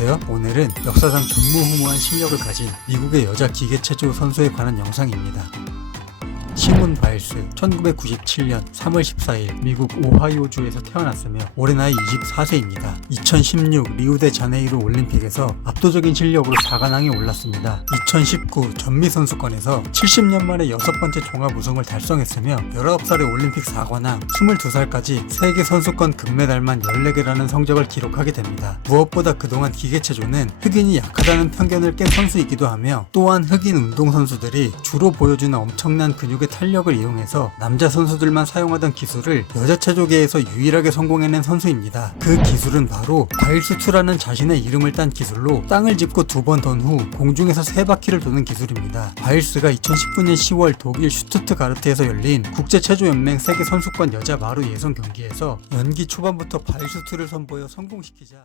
안녕하세요. 오늘은 역사상 전무후무한 실력을 가진 미국의 여자 기계체조 선수에 관한 영상입니다. 시몬 바일스 1997년 3월 14일 미국 오하이오주에서 태어났으며 올해 나이 24세입니다. 2016 리우데 자네이루 올림픽에서 압도적인 실력으로 4관왕에 올랐습니다. 2019 전미 선수권에서 70년 만에 여섯 번째 종합 우승을 달성했으며 19살에 올림픽 4관왕, 22살까지 세계 선수권 금메달만 14개라는 성적을 기록하게 됩니다. 무엇보다 그동안 기계체조는 흑인이 약하다는 편견을 깬 선수이기도 하며 또한 흑인 운동 선수들이 주로 보여주는 엄청난 근육의 탄력을 이용해서 남자 선수들만 사용하던 기술을 여자 체조계에서 유일하게 성공해낸 선수입니다. 그 기술은 바로 바일스2라는 자신의 이름을 딴 기술로 땅을 짚고 두번돈후 공중에서 세 바퀴를 도는 기술입니다. 바일스가 2019년 10월 독일 슈투트가르트에서 열린 국제체조연맹 세계 선수권 여자 마루 예선 경기에서 연기 초반부터 바일스2를 선보여 성공시키자